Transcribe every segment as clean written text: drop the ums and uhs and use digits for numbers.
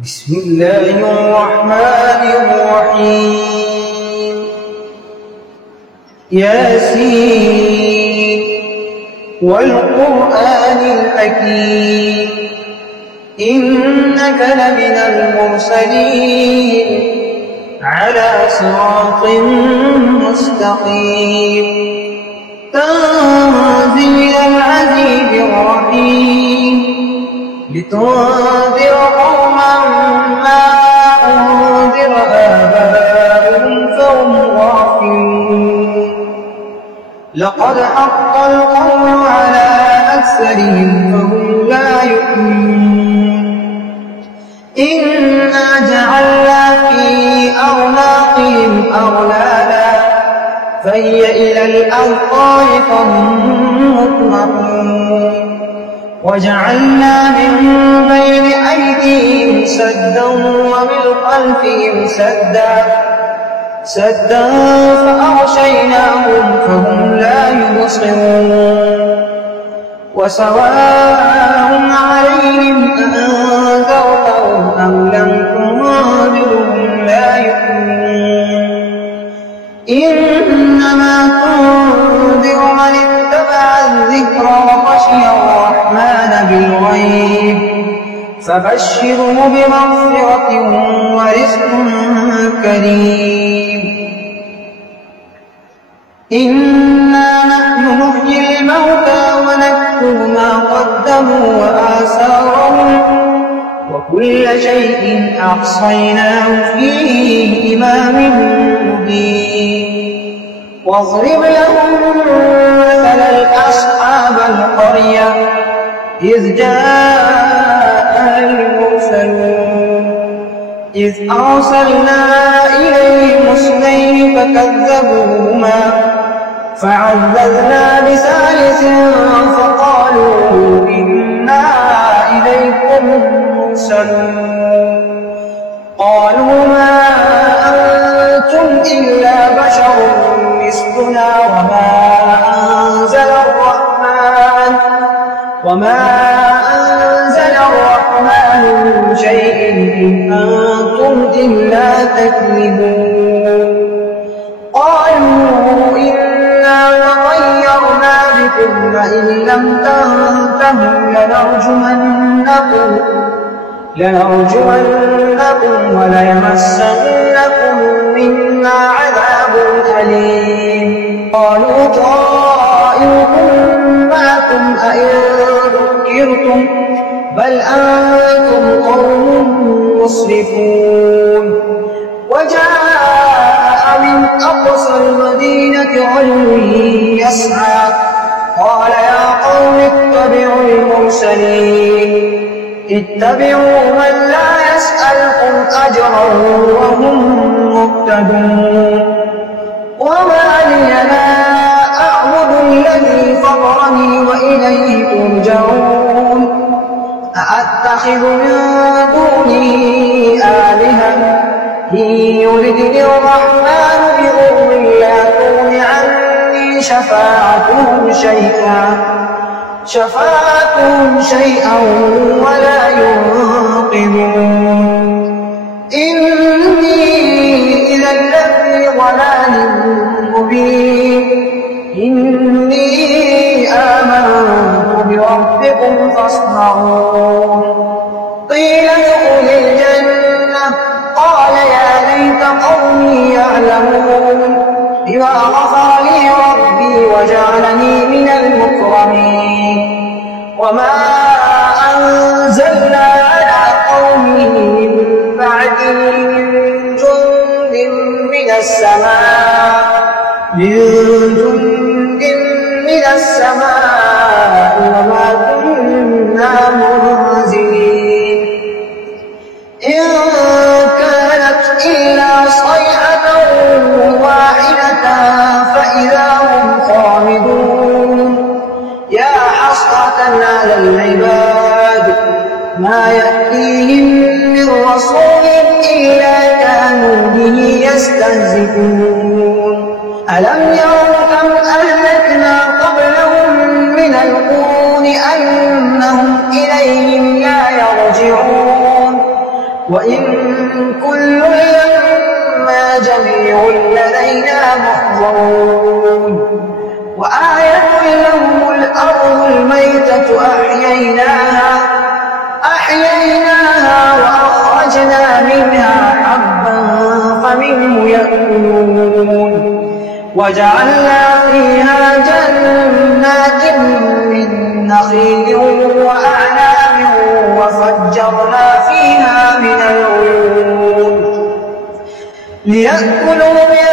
بسم الله الرحمن الرحيم ياسين والقرآن الحكيم إنك لمن المرسلين على صراط مستقيم تنزيل العزيز الرحيم لتنذر قوما ما أنذر آباؤهم فهم غافلون لقد حق القول على أكثرهم فهم لا يؤمنون إنا جعلنا في أعناقهم أغلالا فهي إلى الأذقان فهم مقمحون وجعلنا من بين أيديهم سدا ومن خلفهم سدا فأغشيناهم فهم لا يبصرون وسواء عليهم أنذرتهم أم لم تنذرهم لا يؤمنون إنما تنذر من اتبع الذكر وخشي الرحمن بالغيب فبشره بمغفرة ورزق كريم إنا نحن نحيي الموتى ونكتب ما قدموا وآثارهم وكل شيء أحصيناه في إمام مبين واضرب لهم مثلا أصحاب القرية إذ جاء المرسلون إذ أرسلنا إليهم اثنين فكذبوهما فعززنا بثالث فقالوا إنا إليكم مرسلون قالوا ما أنتم إلا بشر مثلنا وما أنزل الرحمن من شيء إن أنتم إلا تكذبون قالوا إنا تطيرنا بكم وإن لم تنتهوا لنرجمنكم وليمسنكم منا عذاب أليم قالوا طائركم معكم أئن ذكرتم بل أنتم قوم مسرفون وجاء من أقصى المدينة رجل يسعى قال يا قوم اتبعوا المرسلين اتبعوا من لا يسألكم أجرا وهم مهتدون وما لي لا أعبد الذي فطرني وإليه ترجعون أأتخذ من دونه آلهة إن يردني الرحمن بضر لا تغن عني شفاعتهم شيئا ولا ينقذون إني إذا لفي ضلال مبين إني آمنت بربكم فاسمعون قيل ادخل الجنة قال يا ليت قومي يعلمون بما غفر لي ربي وجعلني من المكرمين وما أنزلنا على قومه من بعده من جند من السماء وما كنا منزلين إن كانت إلا صيحة واحدة فإذا هم خامدون يا حسرة على العباد ما يأتيهم من رسول إلا كانوا به يستهزئون ألم يروا كم أهلكنا قبلهم من القرون أنهم إليهم لا يرجعون وإن كل لما جميع لدينا محضرون وآية لهم الأرض الميتة أحييناها وأخرجنا منها حبا فمنه يأكلون وجعلنا فيها جنات من نخيل وأعناب وفجرنا فيها من العيون ليأكلوا من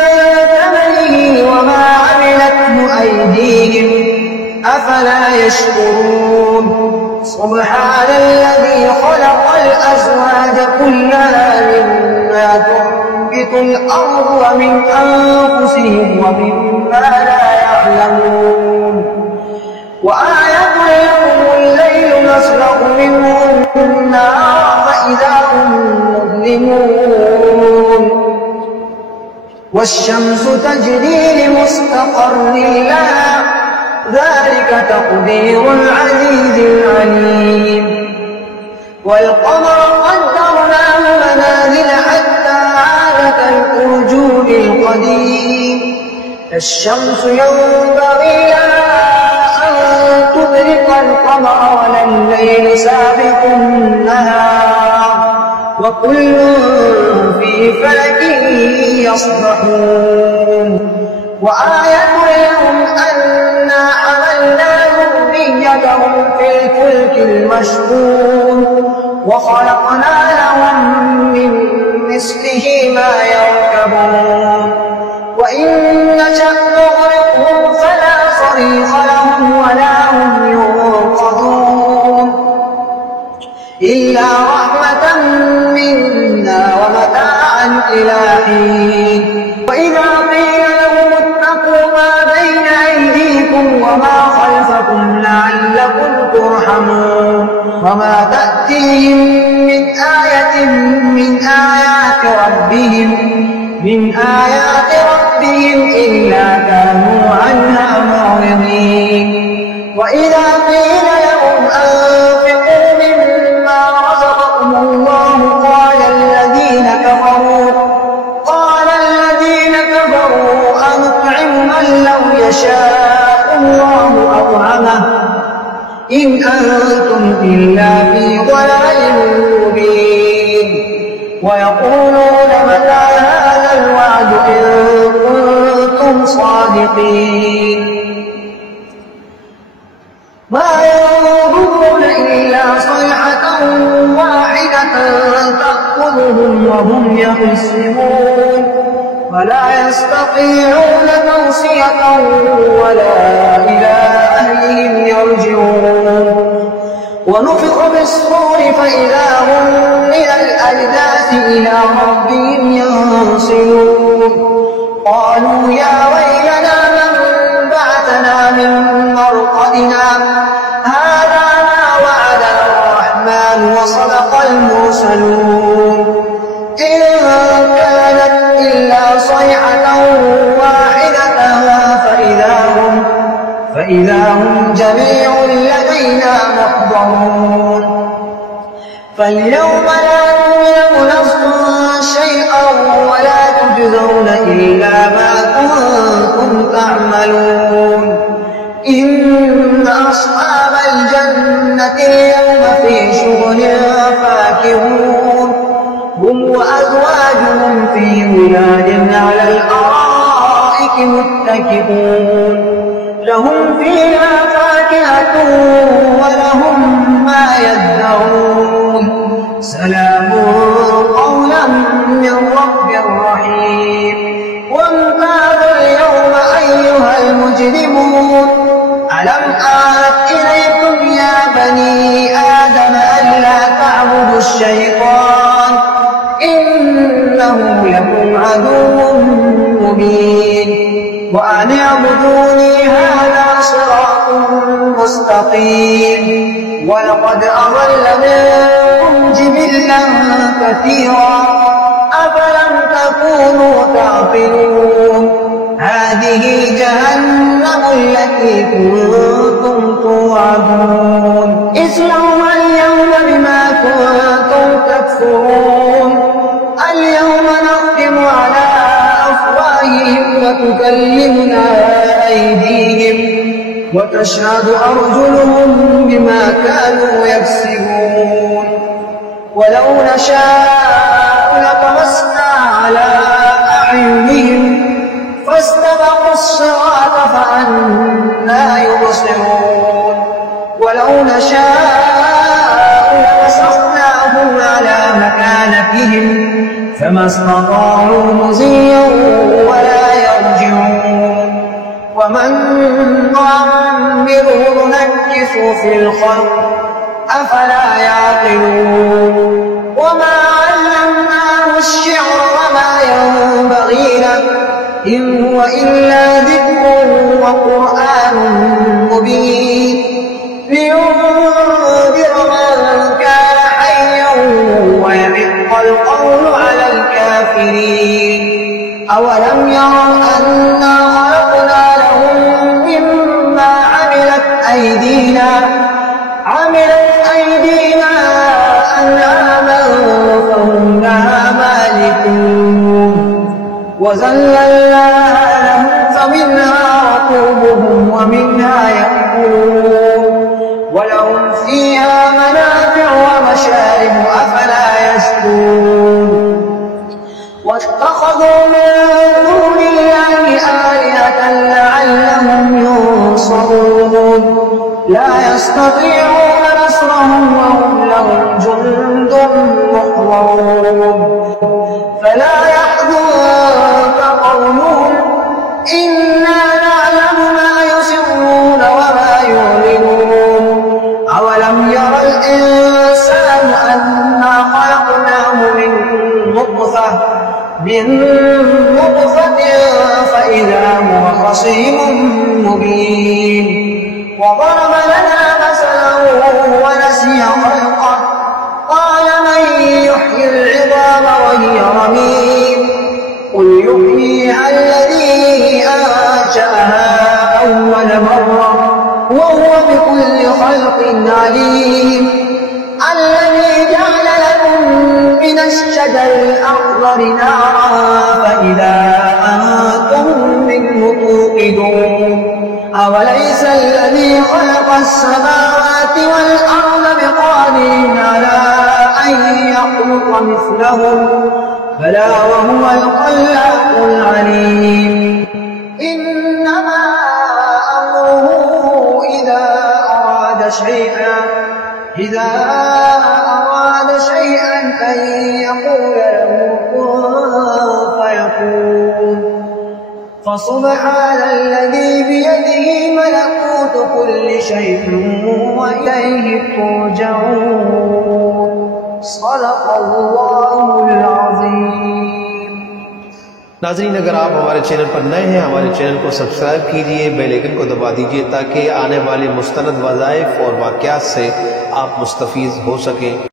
ثمره وما عملته أيديهم أفلا يشكرون سبحان الذي خلق الأزواج كلها مما تنبت الأرض ومن أنفسهم ومما لا يعلمون وآية لهم الليل نسلخ منه النار فإذا هم مظلمون والشمس تجري لمستقر لها ذلك تقدير العزيز العليم والقمر قدرناه منازل حتى عاد كالأرجون القديم الشمس ينبغي لها أن تدرك القمر ولا الليل سابق النهار وكل في فلك يسبحون وآية لهم أنا حملنا ذريتهم في الفلك المشحون وخلقنا لهم من مثله ما يركبون وإن نشأ نغرقهم فلا صريخ لهم ولا هم ينقذون إلا رحمة منا ومتاعا إلى حين وإذا قيل لهم اتقوا ما بين أيديكم وما خلفكم لعلكم ترحمون وما تأتيهم من آية من آيات ربهم إلا كانوا عنها معرضين وإذا قيل لهم أنفقوا مما رزقكم الله قال الذين كفروا أنطعم من لو يشاء الله أطعمه إن أنتم إلا في ضلال مبين ويقولون متى هذا الوعد إن كنتم صادقين ما ينظرون إلا صيحة واحدة تأخذهم وهم يخصمون ولا يستطيعون توصية ولا إلى أهلهم يرجعون ونفخ بالصور فإذا هم من الأجداث إلى ربهم ينصرون قالوا يا ويلنا من بعثنا من مرقدنا هذا ما وعد الرحمن وصدق المرسلون إن كانت إلا صيحة واحدة فإذا هم جميع لدينا محضرون فاليوم لا تظلم نفس شيئا ولا تجزون إلا ما كنتم تعملون إن أصحاب الجنة اليوم في شغل فاكهون هم وأزواجهم في ظلال على الأرائك متكئون لهم فيها فاكهة ولهم ما يدعون سلام قولا من رب رحيم وامتازوا اليوم أيها المجرمون ألم أعهد إليكم يا بني آدم ألا تعبدوا الشيطان إنه لكم عدو مبين وأن اعبدوني هذا صراط مستقيم ولقد أضل منكم جبلا كثيرا أفلم تكونوا تعقلون هذه جهنم التي كنتم توعدون اصلوها اليوم بما كنتم تكفرون وتشهد أرجلهم بما كانوا يكسبون ولو نشاء لطمسنا على أعينهم فاستبقوا الصراط فأنى يبصرون ولو نشاء لمسخناهم على مكانتهم فما استطاعوا مضيا ولا يرجعون ومن نعمره ننكثه في الخلق أفلا يعقلون وما علمناه الشعر وما ينبغي له إن هو إلا ذكر وقرآن مبين لينذر من كان حيا ويحق القول على الكافرين أولم يروا أنا خلقنا لهم مما عملت أيدينا أنعاما فهم لها مالكون وذللناها لهم فمنها ركوبهم ومنها يأكلون ولهم فيها منافع ومشارب أفلا يشكرون واتخذوا من دون الله آلهة لعلهم ينصرون لا يستطيعون نصرهم وهم لهم جند محضرون فلا يحزنك قولهم إنا نعلم ما يسرون وما يعلنون أولم يرى الإنسان أنا خلقناه من نطفة فإذا هو خصيم مبين وضرب لنا مثلا ونسي خلقه قال من يحيي العظام وهي رميم قل يحييها الذي أنشأها أول مرة وهو بكل خلق عليم الذي جعل لكم من الشجر الأخضر نارا فإذا أنتم منه توقدون أوليس الذي خلق السماوات والأرض بقادر على أن يخلق مثلهم بلى وهو الخلاق العليم إنما أمره إذا أراد شيئا أن يقول له كن فيكون فسبحان الذي بيده ملكوت كل شيء وإليه ترجعون صدق الله العظيم। नाज़रीन, अगर आप हमारे चैनल पर नए हैं, हमारे चैनल को सब्सक्राइब कीजिए, बेल आइकन को दबा दीजिए ताकि आने वाले मुस्तनद वज़ाइफ और वाक़यात से आप मुस्तफ़ीज़ हो सकें।